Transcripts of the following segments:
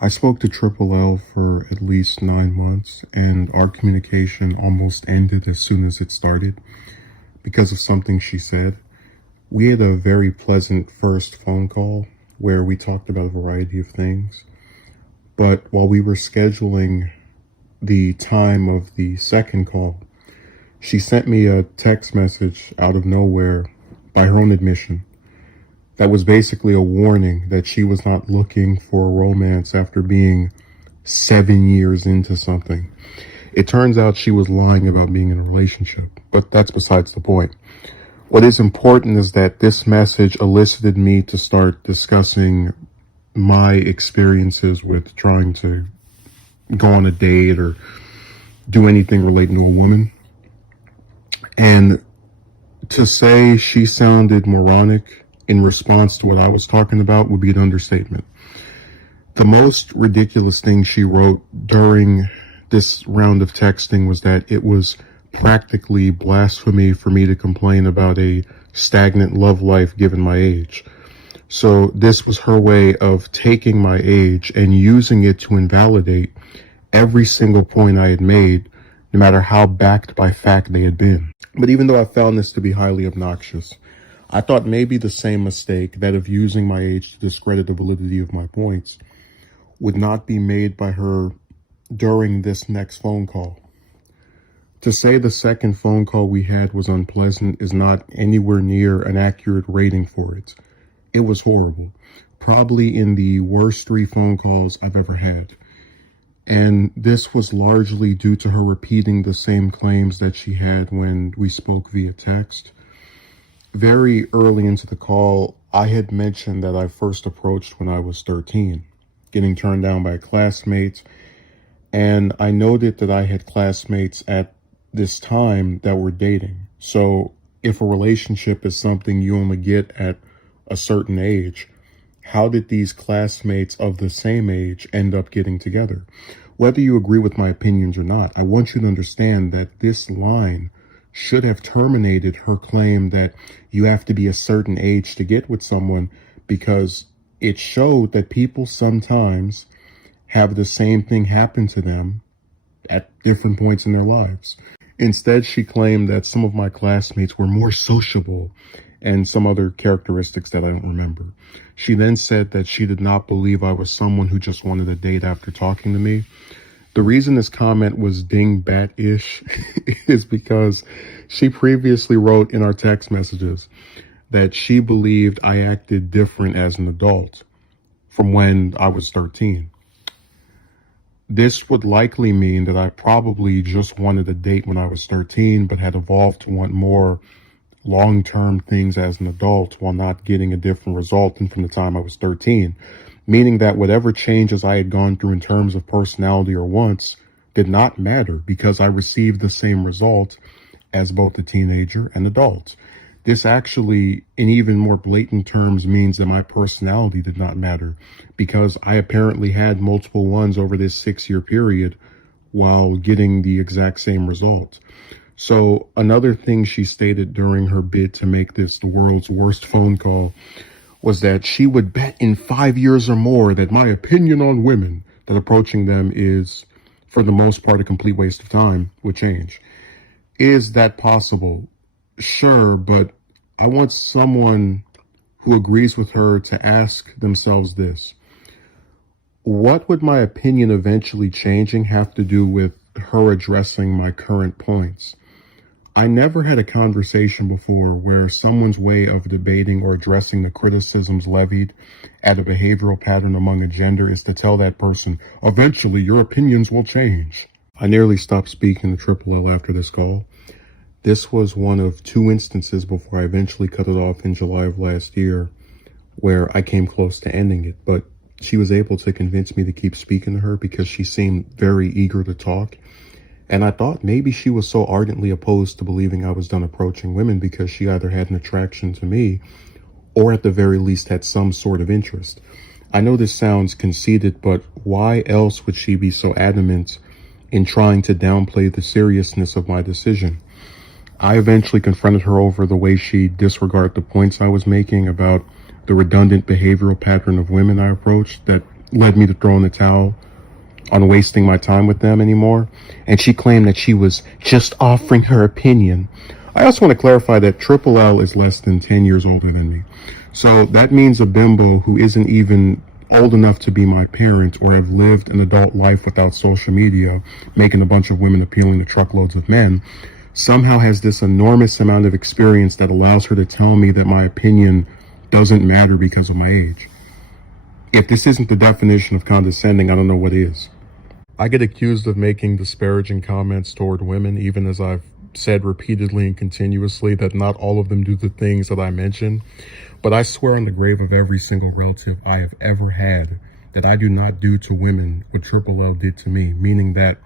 I spoke to Triple L for at least 9 months, and our communication almost ended as soon as it started because of something she said. We had a very pleasant first phone call where we talked about a variety of things, but while we were scheduling the time of the second call, she sent me a text message out of nowhere, by her own admission, that was basically a warning that she was not looking for a romance after being 7 years into something. It turns out she was lying about being in a relationship, but that's besides the point. What is important is that this message elicited me to start discussing my experiences with trying to go on a date or do anything relating to a woman. And to say she sounded moronic in response to what I was talking about would be an understatement. The most ridiculous thing she wrote during this round of texting was that it was practically blasphemy for me to complain about a stagnant love life given my age. So this was her way of taking my age and using it to invalidate every single point I had made, no matter how backed by fact they had been. But even though I found this to be highly obnoxious, I thought maybe the same mistake, that of using my age to discredit the validity of my points, would not be made by her during this next phone call. To say the second phone call we had was unpleasant is not anywhere near an accurate rating for it. It was horrible. Probably in the worst 3 phone calls I've ever had. And this was largely due to her repeating the same claims that she had when we spoke via text. Very early into the call, I had mentioned that I first approached when I was 13, getting turned down by classmates, and I noted that I had classmates at this time that were dating. So if a relationship is something you only get at a certain age, how did these classmates of the same age end up getting together? Whether you agree with my opinions or not, I want you to understand that this line should have terminated her claim that you have to be a certain age to get with someone, because it showed that people sometimes have the same thing happen to them at different points in their lives. Instead, she claimed that some of my classmates were more sociable and some other characteristics that I don't remember. She then said that she did not believe I was someone who just wanted a date after talking to me. The reason this comment was dingbat-ish is because she previously wrote in our text messages that she believed I acted different as an adult from when I was 13. This would likely mean that I probably just wanted a date when I was 13, but had evolved to want more long-term things as an adult while not getting a different result than from the time I was 13. Meaning that whatever changes I had gone through in terms of personality or wants did not matter, because I received the same result as both a teenager and adult. This actually, in even more blatant terms, means that my personality did not matter, because I apparently had multiple ones over this 6-year period while getting the exact same result. So another thing she stated during her bid to make this the world's worst phone call was that she would bet in 5 years or more that my opinion on women, that approaching them is, for the most part, a complete waste of time, would change. Is that possible? Sure, but I want someone who agrees with her to ask themselves this. What would my opinion eventually changing have to do with her addressing my current points? I never had a conversation before where someone's way of debating or addressing the criticisms levied at a behavioral pattern among a gender is to tell that person, eventually your opinions will change. I nearly stopped speaking to Triple L after this call. This was one of 2 instances before I eventually cut it off in July of last year, where I came close to ending it, but she was able to convince me to keep speaking to her because she seemed very eager to talk. And I thought maybe she was so ardently opposed to believing I was done approaching women because she either had an attraction to me or at the very least had some sort of interest. I know this sounds conceited, but why else would she be so adamant in trying to downplay the seriousness of my decision? I eventually confronted her over the way she disregarded the points I was making about the redundant behavioral pattern of women I approached that led me to throw in the towel on wasting my time with them anymore. And she claimed that she was just offering her opinion. I also want to clarify that Triple L is less than 10 years older than me. So that means a bimbo who isn't even old enough to be my parent or have lived an adult life without social media, making a bunch of women appealing to truckloads of men, somehow has this enormous amount of experience that allows her to tell me that my opinion doesn't matter because of my age. If this isn't the definition of condescending, I don't know what is. I get accused of making disparaging comments toward women, even as I've said repeatedly and continuously that not all of them do the things that I mention. But I swear on the grave of every single relative I have ever had that I do not do to women what Triple L did to me, meaning that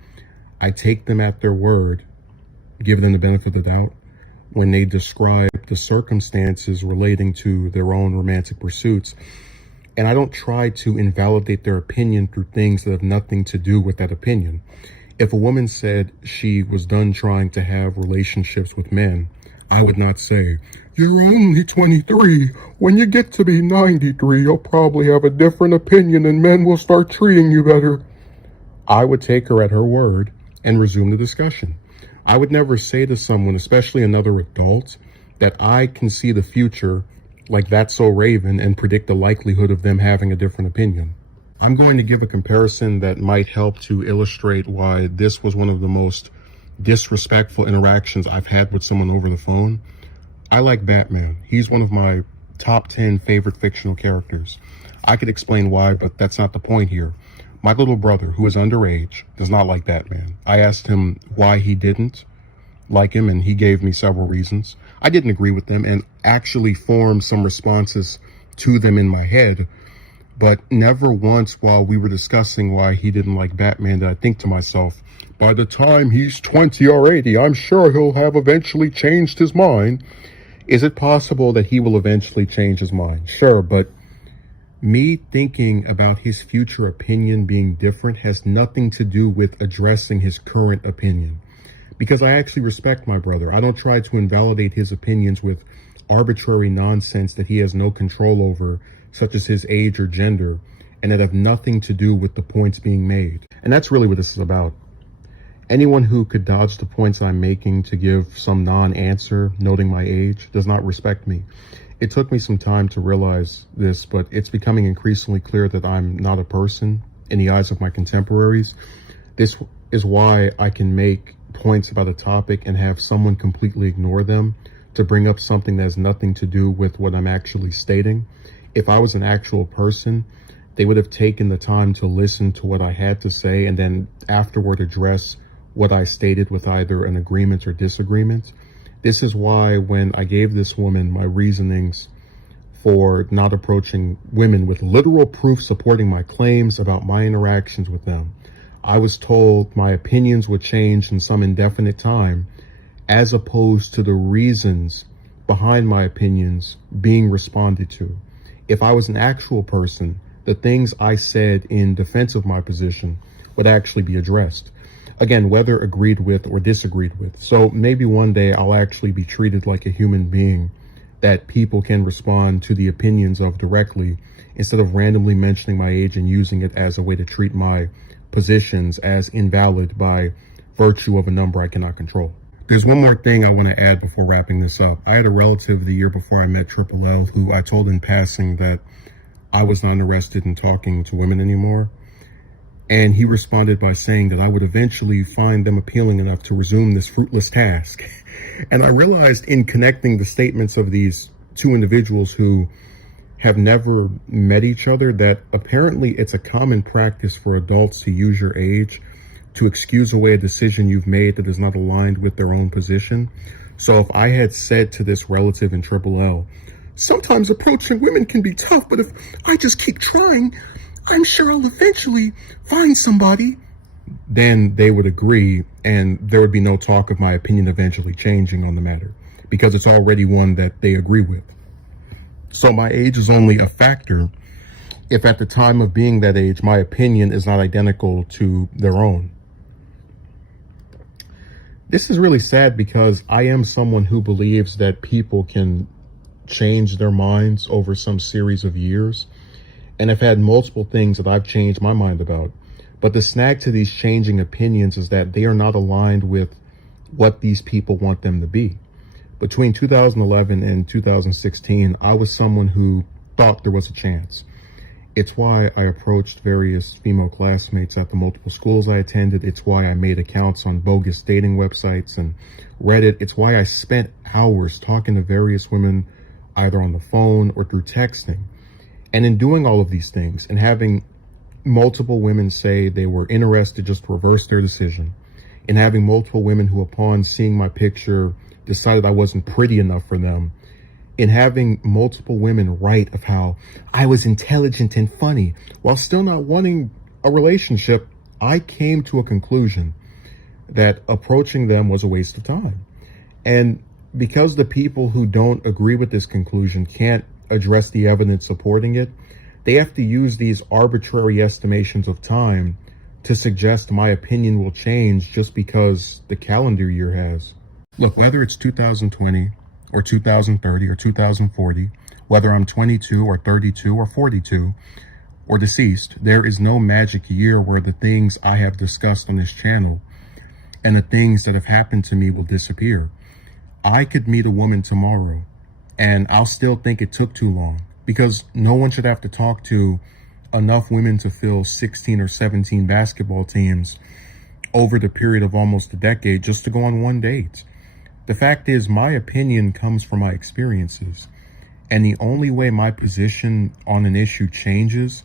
I take them at their word, give them the benefit of the doubt, when they describe the circumstances relating to their own romantic pursuits. And I don't try to invalidate their opinion through things that have nothing to do with that opinion. If a woman said she was done trying to have relationships with men, I would not say, "You're only 23. When you get to be 93, you'll probably have a different opinion and men will start treating you better." I would take her at her word and resume the discussion. I would never say to someone, especially another adult, that I can see the future like That's So Raven and predict the likelihood of them having a different opinion. I'm going to give a comparison that might help to illustrate why this was one of the most disrespectful interactions I've had with someone over the phone. I like Batman. He's one of my top 10 favorite fictional characters. I could explain why, but that's not the point here. My little brother, who is underage, does not like Batman. I asked him why he didn't like him, and he gave me several reasons. I didn't agree with them and actually formed some responses to them in my head, but never once while we were discussing why he didn't like Batman did I think to myself, by the time he's 20 or 80, I'm sure he'll have eventually changed his mind. Is it possible that he will eventually change his mind? Sure, but me thinking about his future opinion being different has nothing to do with addressing his current opinion. Because I actually respect my brother. I don't try to invalidate his opinions with arbitrary nonsense that he has no control over, such as his age or gender, and that have nothing to do with the points being made. And that's really what this is about. Anyone who could dodge the points I'm making to give some non-answer, noting my age, does not respect me. It took me some time to realize this, but it's becoming increasingly clear that I'm not a person in the eyes of my contemporaries. This is why I can make points about a topic and have someone completely ignore them to bring up something that has nothing to do with what I'm actually stating. If I was an actual person, they would have taken the time to listen to what I had to say and then afterward address what I stated with either an agreement or disagreement. This is why when I gave this woman my reasonings for not approaching women with literal proof supporting my claims about my interactions with them, I was told my opinions would change in some indefinite time, as opposed to the reasons behind my opinions being responded to. If I was an actual person, the things I said in defense of my position would actually be addressed. Again, whether agreed with or disagreed with. So maybe one day I'll actually be treated like a human being that people can respond to the opinions of directly, instead of randomly mentioning my age and using it as a way to treat my positions as invalid by virtue of a number I cannot control. There's one more thing I want to add before wrapping this up. I had a relative the year before I met Triple L who I told in passing that I was not interested in talking to women anymore. And he responded by saying that I would eventually find them appealing enough to resume this fruitless task. And I realized in connecting the statements of these two individuals who have never met each other that apparently it's a common practice for adults to use your age to excuse away a decision you've made that is not aligned with their own position. So if I had said to this relative in Triple L, sometimes approaching women can be tough, but if I just keep trying, I'm sure I'll eventually find somebody, then they would agree and there would be no talk of my opinion eventually changing on the matter because it's already one that they agree with. So my age is only a factor if at the time of being that age, my opinion is not identical to their own. This is really sad because I am someone who believes that people can change their minds over some series of years. And I've had multiple things that I've changed my mind about. But the snag to these changing opinions is that they are not aligned with what these people want them to be. Between 2011 and 2016, I was someone who thought there was a chance. It's why I approached various female classmates at the multiple schools I attended. It's why I made accounts on bogus dating websites and Reddit. It's why I spent hours talking to various women either on the phone or through texting. And in doing all of these things and having multiple women say they were interested, just reverse their decision, and having multiple women who, upon seeing my picture, decided I wasn't pretty enough for them, in having multiple women write of how I was intelligent and funny while still not wanting a relationship, I came to a conclusion that approaching them was a waste of time. And because the people who don't agree with this conclusion can't address the evidence supporting it, they have to use these arbitrary estimations of time to suggest my opinion will change just because the calendar year has. Look, whether it's 2020 or 2030 or 2040, whether I'm 22 or 32 or 42 or deceased, there is no magic year where the things I have discussed on this channel and the things that have happened to me will disappear. I could meet a woman tomorrow and I'll still think it took too long, because no one should have to talk to enough women to fill 16 or 17 basketball teams over the period of almost a decade just to go on one date. The fact is, my opinion comes from my experiences, and the only way my position on an issue changes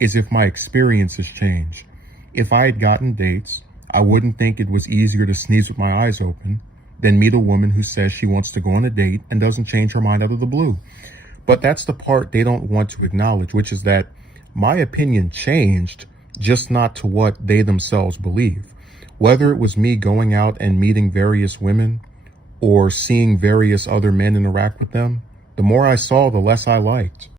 is if my experiences change. If I had gotten dates, I wouldn't think it was easier to sneeze with my eyes open than meet a woman who says she wants to go on a date and doesn't change her mind out of the blue. But that's the part they don't want to acknowledge, which is that my opinion changed, just not to what they themselves believe. Whether it was me going out and meeting various women or seeing various other men interact with them, the more I saw, the less I liked.